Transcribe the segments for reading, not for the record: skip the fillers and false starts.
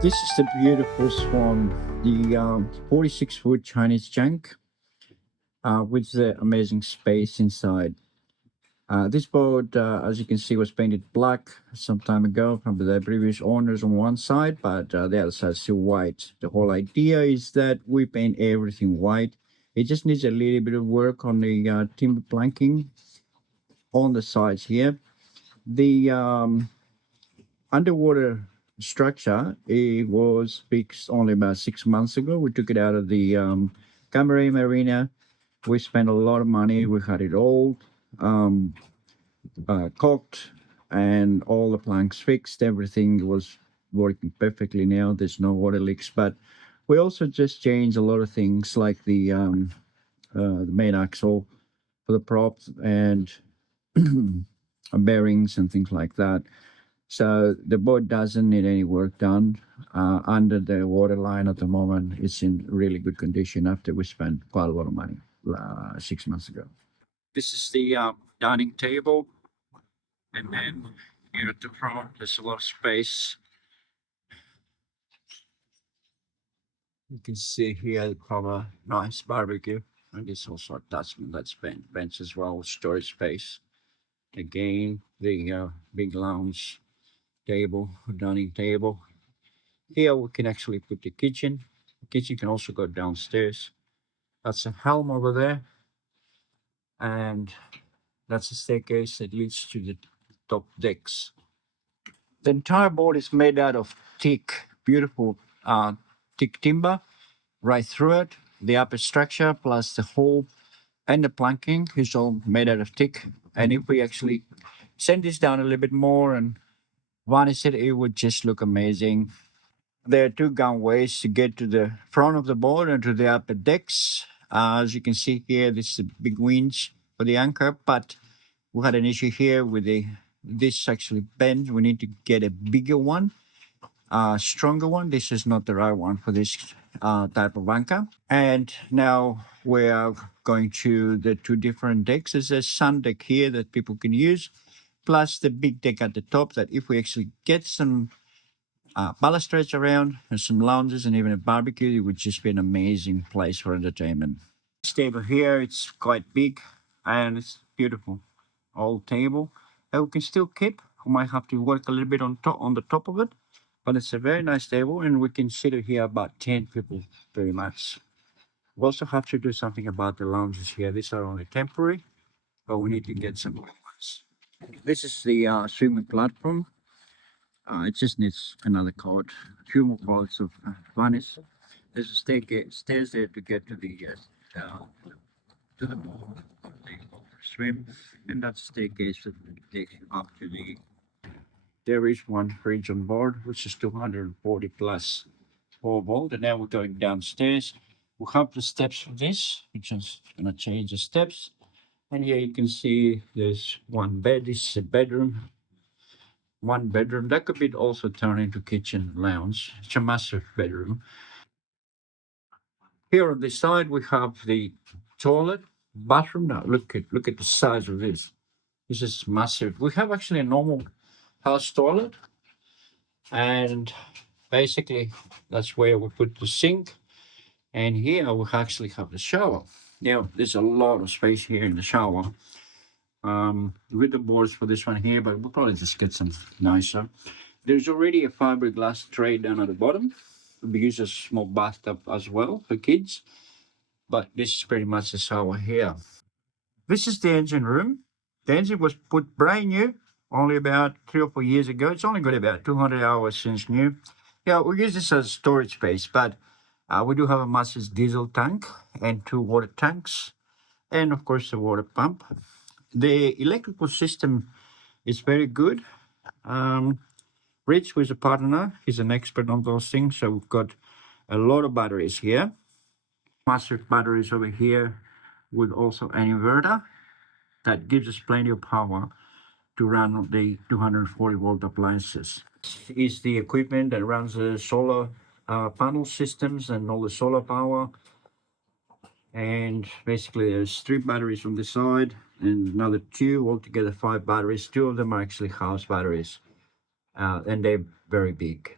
This is the beautiful Swan, the 46-foot Chinese junk with the amazing space inside. This boat, as you can see, was painted black some time ago from the previous owners on one side, but the other side is still white. The whole idea is that we paint everything white. It just needs a little bit of work on the timber planking on the sides here. The underwater structure, it was fixed only about 6 months ago. We took it out of the Camera Marina. We spent a lot of money. We had it all um, caulked and all the planks fixed. Everything was working perfectly now. There's no water leaks. But we also just changed a lot of things like the main axle for the props and bearings and things like that. So the boat doesn't need any work done under the waterline at the moment. It's in really good condition after we spent quite a lot of money 6 months ago. This is the dining table, and then here at the front, there's a lot of space. You can see here the proper nice barbecue, and there's also attachment that's bench as well, storage space. Again, the big lounge table, dining table. Here we can actually put the kitchen. The kitchen can also go downstairs. That's a helm over there, and that's a staircase that leads to the top decks. The entire board is made out of teak, beautiful teak timber right through it. The upper structure plus the whole and the planking is all made out of teak. And if we actually sand this down a little bit more and varnish it, it would just look amazing. There are two gangways to get to the front of the boat and to the upper decks. As you can see here, this is a big winch for the anchor, but we had an issue here with this actually bends. We need to get a bigger one, stronger one. This is not the right one for this type of anchor. And now we are going to the two different decks. There's a sun deck here that people can use, plus the big deck at the top that if we actually get some balustrades around and some lounges and even a barbecue, it would just be an amazing place for entertainment. This table here, it's quite big and it's beautiful. Old table that we can still keep. We might have to work a little bit on the top of it, but it's a very nice table and we can sit here about 10 people very much. We also have to do something about the lounges here. These are only temporary, but we need to get some new ones. This is the swimming platform. It just needs another cord, a few more cords of varnish. There's a stairs there to get to the pool, the swim, and that's staircase that takes you up to the. There is one fridge on board, which is 240 plus 4 volt, and now we're going downstairs. We have the steps for this, which is gonna change the steps. And here you can see there's one bed. This is a bedroom. One bedroom that could be also turned into kitchen lounge. It's a massive bedroom. Here on this side we have the toilet, bathroom. Now look at the size of this. This is massive. We have actually a normal house toilet, and basically that's where we put the sink. And here we actually have the shower. Now there's a lot of space here in the shower. With the boards for this one here, but we'll probably just get some nicer. There's already a fiberglass tray down at the bottom. We use a small bathtub as well for kids, but this is pretty much the shower here. This is the engine room. The engine was put brand new only about 3 or 4 years ago. It's only got about 200 hours since new. Yeah, we use this as storage space, but we do have a massive diesel tank and two water tanks, and of course the water pump. The electrical system is very good. Rich, who is a partner, he's an expert on those things. So we've got a lot of batteries here. Massive batteries over here with also an inverter that gives us plenty of power to run the 240-volt appliances. This is the equipment that runs the solar panel systems and all the solar power. And basically there's 3 batteries on the side and another 2, altogether 5 batteries. 2 of them are actually house batteries, and they're very big.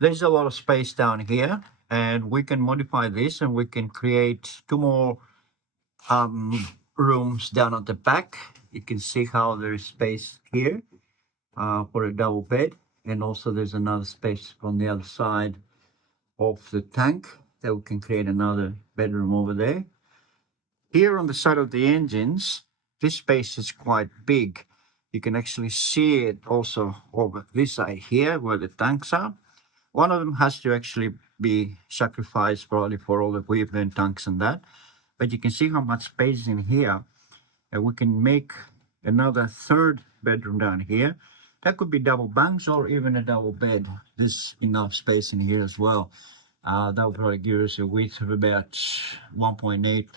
There's a lot of space down here, and we can modify this and we can create two more um, rooms down at the back. You can see how there's space here for a double bed, and also there's another space on the other side of the tank that we can create another bedroom over there. Here on the side of the engines, this space is quite big. You can actually see it also over this side here where the tanks are. One of them has to actually be sacrificed probably for all the equipment, tanks and that. But you can see how much space is in here. And we can make another third bedroom down here. That could be double bunks or even a double bed. There's enough space in here as well. That will probably give us a width of about 1.8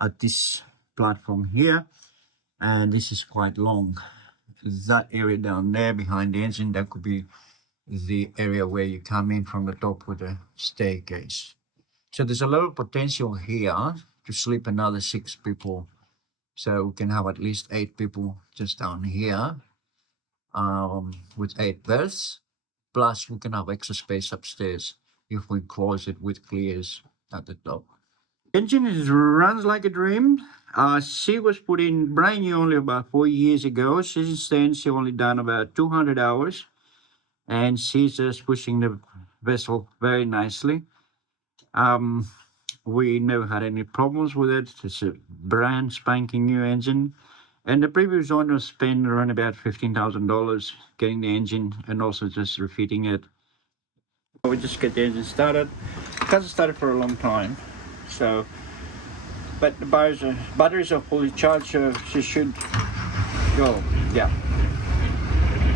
at this platform here. And this is quite long. That area down there behind the engine, that could be the area where you come in from the top with a staircase. So there's a lot of potential here to sleep another 6 people. So we can have at least 8 people just down here with 8 berths. Plus we can have extra space upstairs if we close it with clears at the top. Engine runs like a dream. She was put in brand new only about 4 years ago. Since then, she only done about 200 hours, and she's just pushing the vessel very nicely. Um, we never had any problems with it. It's a brand spanking new engine, and the previous owner spent around about $15,000 getting the engine and also just refitting it. We just get the engine started. It hasn't started for a long time, so. But the batteries are fully charged, so she should go. Yeah.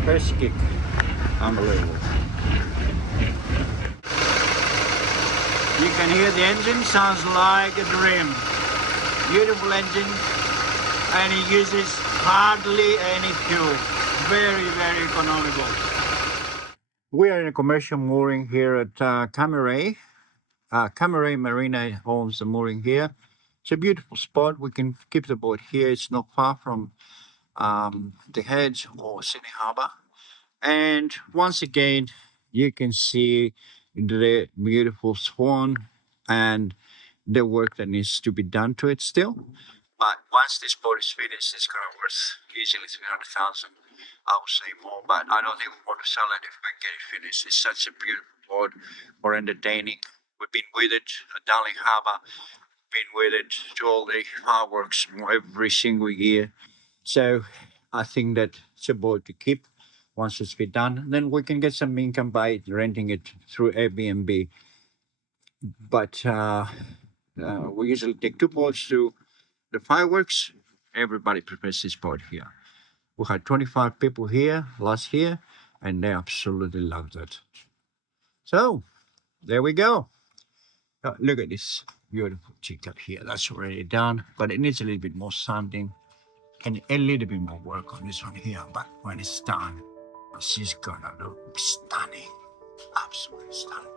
First kick. Unbelievable. You can hear the engine, sounds like a dream. Beautiful engine, and it uses hardly any fuel. Very, very economical. We are in a commercial mooring here at Camaray. Camaray Marina owns the mooring here. It's a beautiful spot. We can keep the boat here. It's not far from the hedge or Sydney Harbour. And once again, you can see the beautiful Swan and the work that needs to be done to it still. But once this boat is finished, it's going to worth easily 300,000. I would say more, but I don't think we want to sell it if we get it finished. It's such a beautiful boat for entertaining. We've been with it at Darling Harbour, been with it to all the fireworks every single year. So I think that it's a boat to keep once it's been done. Then we can get some income by renting it through Airbnb. But we usually take 2 boats to the fireworks. Everybody prefers this boat here. We had 25 people here last year, and they absolutely loved it. So there we go. Look at this beautiful chick up here. That's already done, but it needs a little bit more sanding and a little bit more work on this one here. But when it's done, she's gonna look stunning, absolutely stunning.